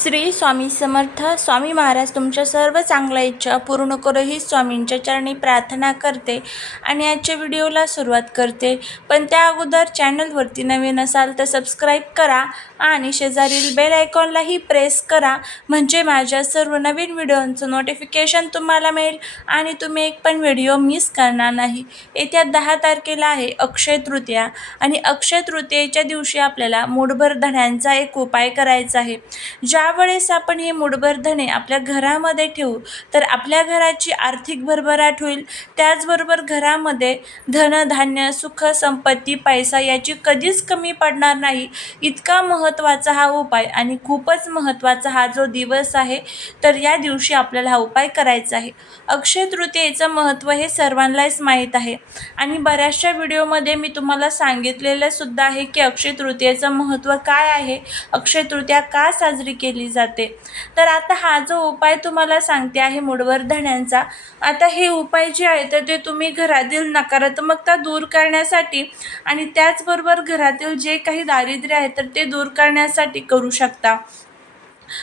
श्री स्वामी समर्थ. स्वामी महाराज तुमच्या सर्व चांगल्या इच्छा पूर्ण करो ही स्वामींच्या चरणी प्रार्थना करते आणि आजच्या व्हिडिओला सुरुवात करते. पण त्या अगोदर चॅनलवरती नवीन असाल तर सबस्क्राईब करा आणि शेजारील बेल आयकॉनलाही प्रेस करा. म्हणजे माझ्या सर्व नवीन व्हिडिओंचं नोटिफिकेशन तुम्हाला मिळेल आणि तुम्ही एक पण व्हिडिओ मिस करणार नाही. येत्या दहा तारखेला आहे अक्षय तृतीया आणि अक्षय तृतीयेच्या दिवशी आपल्याला मूठभर धण्यांचा एक उपाय करायचा आहे. ज्या ज्यावेळेस आपण हे मूठभर धणे आपल्या घरामध्ये ठेवू तर आपल्या घराची आर्थिक भरभराट होईल. त्याचबरोबर घरामध्ये धनधान्य सुख संपत्ती पैसा याची कधीच कमी पडणार नाही. इतका महत्त्वाचा हा उपाय आणि खूपच महत्त्वाचा हा जो दिवस आहे तर या दिवशी आपल्याला हा उपाय करायचा आहे. अक्षय तृतीयेचं महत्त्व हे सर्वांनाच माहीत आहे. आणि बऱ्याचशा व्हिडिओमध्ये मी तुम्हाला सांगितलेलं सुद्धा आहे की अक्षय तृतीयेचं महत्त्व काय आहे? अक्षय तृतीया का साजरी केली? जाते. तर आता हा जो उपाय तुम्हाला सांगते आहे मुडवर धण्यांचा आता हे उपाय जे आहे तर ते तुम्ही घरातील नकारात्मकता दूर करण्यासाठी आणि त्याचबरोबर घरातील जे काही दारिद्र्य आहे तर ते दूर करण्यासाठी करू शकता.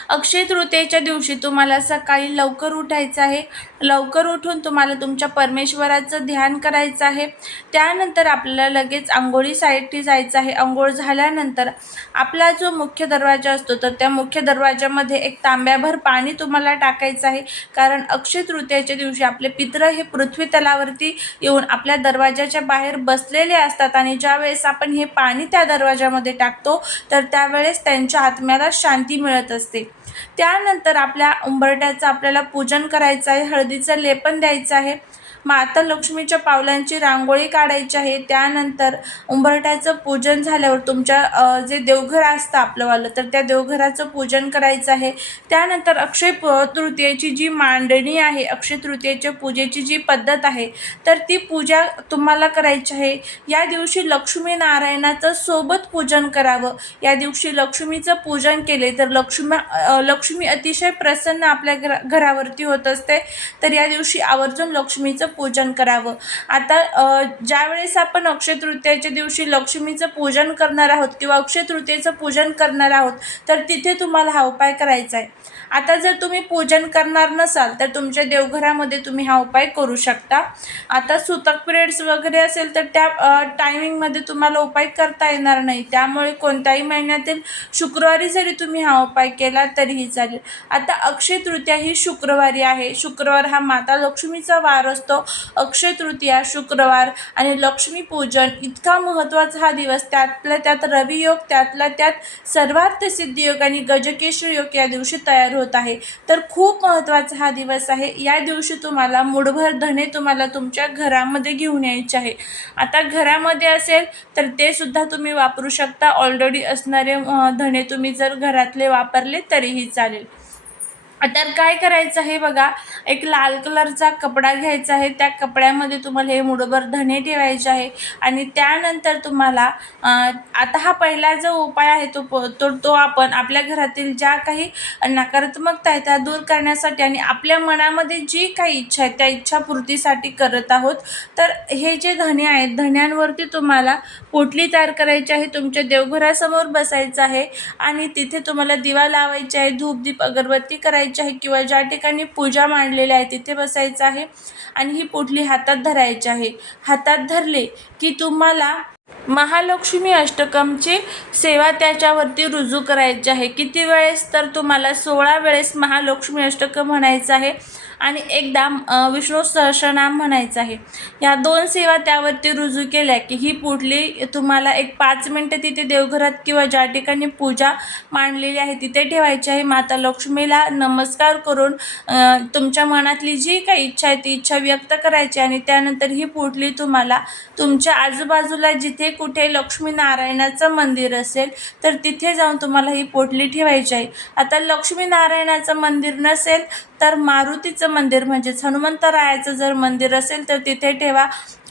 अक्षय तृतीयेच्या दिवशी तुम्हाला सकाळी लवकर उठायचं आहे. लवकर उठून तुम्हाला तुमच्या परमेश्वराचं ध्यान करायचं आहे. त्यानंतर आपल्याला लगेच आंघोळीसाठी जायचं आहे. आंघोळ झाल्यानंतर आपला जो मुख्य दरवाजा असतो तर त्या मुख्य दरवाजामध्ये एक तांब्याभर पाणी तुम्हाला टाकायचं आहे. कारण अक्षय तृतीयेच्या दिवशी आपले पित्र हे पृथ्वी तलावरती येऊन आपल्या दरवाजाच्या बाहेर बसलेले असतात आणि ज्यावेळेस आपण हे पाणी त्या दरवाजामध्ये टाकतो तर त्यावेळेस त्यांच्या आत्म्याला शांती मिळत असते. त्यानंतर आपल्या उंबरट्याचं आपल्याला पूजन करायचं आहे हळदीचं लेपन द्यायचं आहे. माता लक्ष्मीच्या पावलांची रांगोळी काढायची आहे. त्यानंतर उंबरट्याचं पूजन झाल्यावर तुमच्या जे देवघर असतं आपलंवालं तर त्या देवघराचं पूजन करायचं आहे. त्यानंतर अक्षय प तृतीयेची जी मांडणी आहे अक्षय तृतीयेच्या पूजेची जी पद्धत आहे तर ती पूजा तुम्हाला करायची आहे. या दिवशी लक्ष्मी नारायणाचं सोबत पूजन करावं. या दिवशी लक्ष्मीचं पूजन केले तर लक्ष्मी लक्ष्मी अतिशय प्रसन्न आपल्या घरा घरावरती होत असते. तर या दिवशी आवर्जून लक्ष्मीचं पूजन करावं. आता ज्यावेळेस आपण अक्षय तृतीयाच्या दिवशी लक्ष्मीचं पूजन करणार आहोत किंवा अक्षय तृतीयेचं पूजन करणार आहोत तर तिथे तुम्हाला हा उपाय करायचा आहे आता जर तुम्ही पूजन करणार नसाल तर तुमच्या देवघरामध्ये तुम्ही हा उपाय करू शकता. आता सुतक पिरियड्स वगैरे असेल तर त्या टायमिंगमध्ये तुम्हाला उपाय करता येणार नाही. त्यामुळे कोणत्याही महिन्यातील शुक्रवारी जरी तुम्ही हा उपाय केला तरीही चालेल. आता अक्षय तृतीया ही शुक्रवारी आहे. शुक्रवार हा माता लक्ष्मीचा वार असतो. अक्षय तृतीया शुक्रवार आणि लक्ष्मीपूजन इतका महत्त्वाचा हा दिवस. त्यातल्या त्यात रवियोग त्यातल्या त्यात सर्वार्थ सिद्धियोग आणि गजकेश्वर योग या दिवशी तयार होत आहे. तर खूप महत्त्वाचा हा दिवस आहे. या दिवशी तुम्हाला मुठभर धने तुम्हाला तुमच्या घरामध्ये घेऊन यायचे आहे. आता घरामध्ये असेल तर ते सुद्धा तुम्ही वापरू शकता. ऑलरेडी असणारे धणे तुम्ही जर घरातले वापरले तरीही चालेल. तर काय करायचं आहे बघा एक लाल कलरचा कपडा घ्यायचा आहे. त्या कपड्यामध्ये तुम्हाला हे मुठभर धणे ठेवायचे आहे. आणि त्यानंतर तुम्हाला आता हा पहिला जो उपाय आहे तो प- तो तो आपण आपल्या घरातील ज्या काही नकारात्मकता आहे त्या दूर करण्यासाठी आणि आपल्या मनामध्ये जी काही इच्छा आहे त्या इच्छापूर्तीसाठी करत आहोत. तर हे जे धणे आहेत धण्यांवरती तुम्हाला पोटली तयार करायची आहे. तुमच्या देवघरासमोर बसायचं आहे. आणि तिथे तुम्हाला दिवा लावायचा आहे धूप दीप अगरबत्ती करायची आहे किंवा ज्या ठिकाणी पूजा मांडलेल्या आहे तिथे बसायचं आहे आणि ही पोटली हातात धरायची आहे. हातात धरले की तुम्हाला महालक्ष्मी अष्टकमची सेवा त्याच्यावरती रुजू करायची आहे. किती वेळेस तर तुम्हाला सोळा वेळेस महालक्ष्मी अष्टकम म्हणायचं आहे. आणि एकदा विष्णू सहस्रनाम म्हणायचं आहे. या दोन सेवा त्यावरती रुजू केल्या की ही पुढली तुम्हाला एक पाच मिनटं तिथे देवघरात किंवा ज्या ठिकाणी पूजा मांडलेली आहे तिथे ठेवायची आहे. माता लक्ष्मीला नमस्कार करून तुमच्या मनातली जी काही इच्छा आहे ती इच्छा व्यक्त करायची आणि त्यानंतर ही पुढली तुम्हाला तुमच्या आजूबाजूला जिथे कुठे लक्ष्मीनारायणाचं मंदिर असेल तर तिथे जाऊन तुम्हाला ही पोटली ठेवायची आहे. आता लक्ष्मीनारायणाचं मंदिर नसेल तर मारुतीचं मंदिर म्हणजेच हनुमंतरायाचं जर मंदिर असेल तर तिथे ठेवा.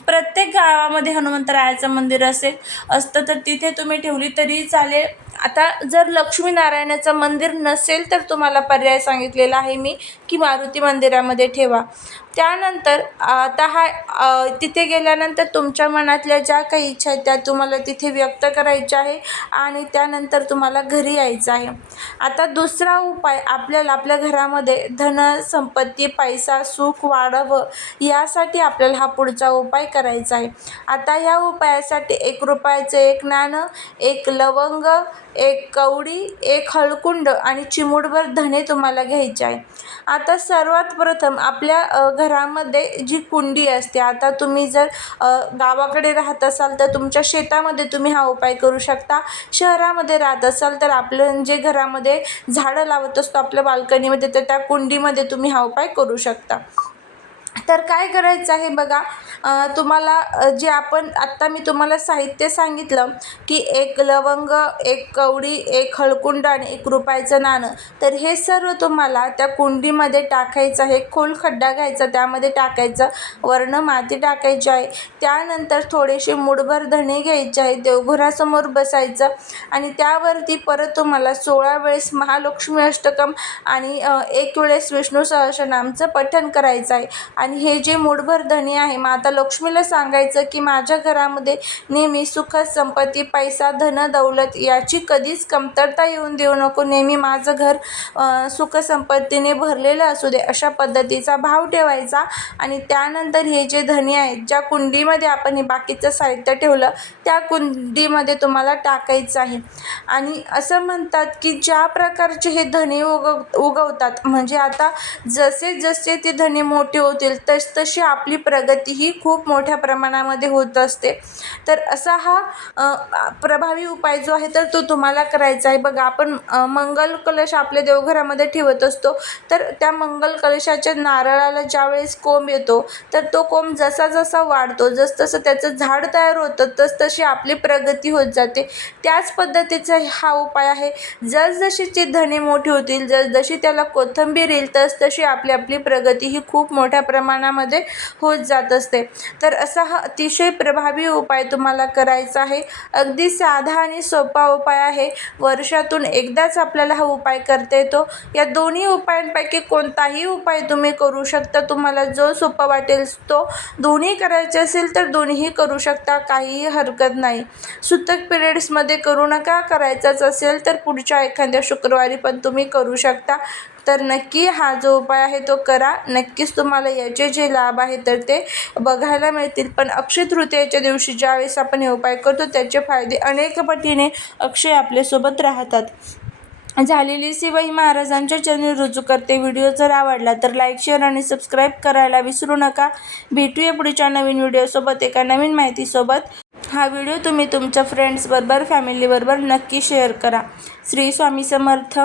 प्रत्येक गावामध्ये हनुमंतरायाचं मंदिर असेल असतं तर तिथे तुम्ही ठेवली तरी चालेल. आता जर लक्ष्मीनारायणाचं मंदिर नसेल तर तुम्हाला पर्याय सांगितलेला आहे मी की मारुती मंदिरामध्ये ठेवा. त्यानंतर आता हा तिथे गेल्यानंतर तुमच्या मनातल्या ज्या काही इच्छा आहेत त्या तुम्हाला तिथे व्यक्त करायच्या आहे आणि त्यानंतर तुम्हाला घरी यायचं आहे. आता दुसरा उपाय आपल्याला आपल्या घरामध्ये धन संपत्ती पैसा सुख वाढावं यासाठी आपल्याला हा पुढचा उपाय करायचा आहे. आता ह्या उपायासाठी एक रुपयाचं एक नाणं एक लवंग एक कवडी एक हळकुंड आणि चिमूटभर धणे तुम्हाला घ्यायचे आहे. आता सर्वात प्रथम आपल्या घर घरामध्ये जी कुंडी असते आता तुम्ही जर गावाकडे राहत असाल तर तुमच्या शेतामध्ये तुम्ही हा उपाय करू शकता. शहरामध्ये राहत असाल तर आपलं जे घरामध्ये झाडं लावत असतो आपल्या बाल्कनीमध्ये तर त्या कुंडीमध्ये तुम्ही हा उपाय करू शकता. तर काय करायचं आहे बघा तुम्हाला जे आपण आत्ता मी तुम्हाला साहित्य सांगितलं की एक लवंग एक कवडी एक हळकुंड आणि एक रुपयाचं नाणं तर हे सर्व तुम्हाला त्या कुंडीमध्ये टाकायचं आहे. खोल खड्डा घ्यायचा त्यामध्ये टाकायचं वर्ण माती टाकायची आहे. त्यानंतर थोडेसे मुठभर धणे घ्यायचे आहे देवघरासमोर बसायचं आणि त्यावरती परत तुम्हाला सोळा वेळेस महालक्ष्मी अष्टकम आणि एक वेळेस विष्णू सहस्रनामचं पठण करायचं आहे. आणि हे जे मूडभर धनी आहे माता लक्ष्मीला सांगायचं की माझ्या घरामध्ये नेहमी सुख संपत्ती पैसा धन दौलत याची कधीच कमतरता येऊन देऊ नको. नेहमी माझं घर सुखसंपत्तीने भरलेलं असू दे. अशा पद्धतीचा भाव ठेवायचा आणि त्यानंतर हे जे धनी आहेत ज्या कुंडीमध्ये आपण हे बाकीचं साहित्य ठेवलं त्या कुंडीमध्ये तुम्हाला टाकायचं आहे. आणि असं म्हणतात की ज्या प्रकारचे हे धने उगव उगवतात म्हणजे आता जसे जसे ते धने मोठे होतील तसतशी आपली प्रगती ही खूप मोठ्या प्रमाणामध्ये होत असते. तर असा हा प्रभावी उपाय जो आहे तर तो तुम्हाला करायचा आहे. बघा आपण मंगल कलश आपल्या देवघरामध्ये ठेवत असतो. तर त्या मंगल कलशाच्या नारळाला ज्यावेळेस कोंब येतो तर तो कोंब जसा जसा वाढतो जसतसं त्याचं झाड तयार होतं तसतशी आपली प्रगती होत जाते. त्याच पद्धतीचा हा उपाय आहे. जसजशी ती धने मोठी होतील जसजशी त्याला कोथिंबीर येईल तसतशी आपली आपली प्रगती ही खूप मोठ्या प्रमाणात प्रमाणामध्ये होत जात असते. तर असा हा अतिशय प्रभावी उपाय तुम्हाला करायचा आहे. अगदी साधा आणि सोपा उपाय आहे. वर्षातून एकदाच आपल्याला हा उपाय करता येतो. या दोन्ही उपायांपैकी कोणताही उपाय तुम्ही करू शकता. तुम्हाला जो सोपा वाटेल तो दोन्ही करायचे असेल तर दोन्हीही करू शकता. काहीही हरकत नाही. सुतक पिरियड्समध्ये करू नका. करायचाच असेल तर पुढच्या एखाद्या शुक्रवारी पण तुम्ही करू शकता. तर नक्की हा जो उपाय आहे तो करा. नक्कीच तुम्हाला याचे जे लाभ आहेत तर ते बघायला मिळतील. पण अक्षय तृतीयेच्या दिवशी ज्यावेळेस आपण हे उपाय करतो त्याचे फायदे अनेक पटीने अक्षय आपल्यासोबत राहतात. झालेली शिवाई महाराजांच्या चरणी रुजू करते व्हिडिओ. जर आवडला तर लाईक शेअर आणि सबस्क्राईब करायला विसरू नका. भेटूया पुढच्या नवीन व्हिडिओसोबत एका नवीन माहितीसोबत. हा व्हिडिओ तुम्ही तुमच्या फ्रेंड्सबरोबर फॅमिलीबरोबर नक्की शेअर करा. श्री स्वामी समर्थ.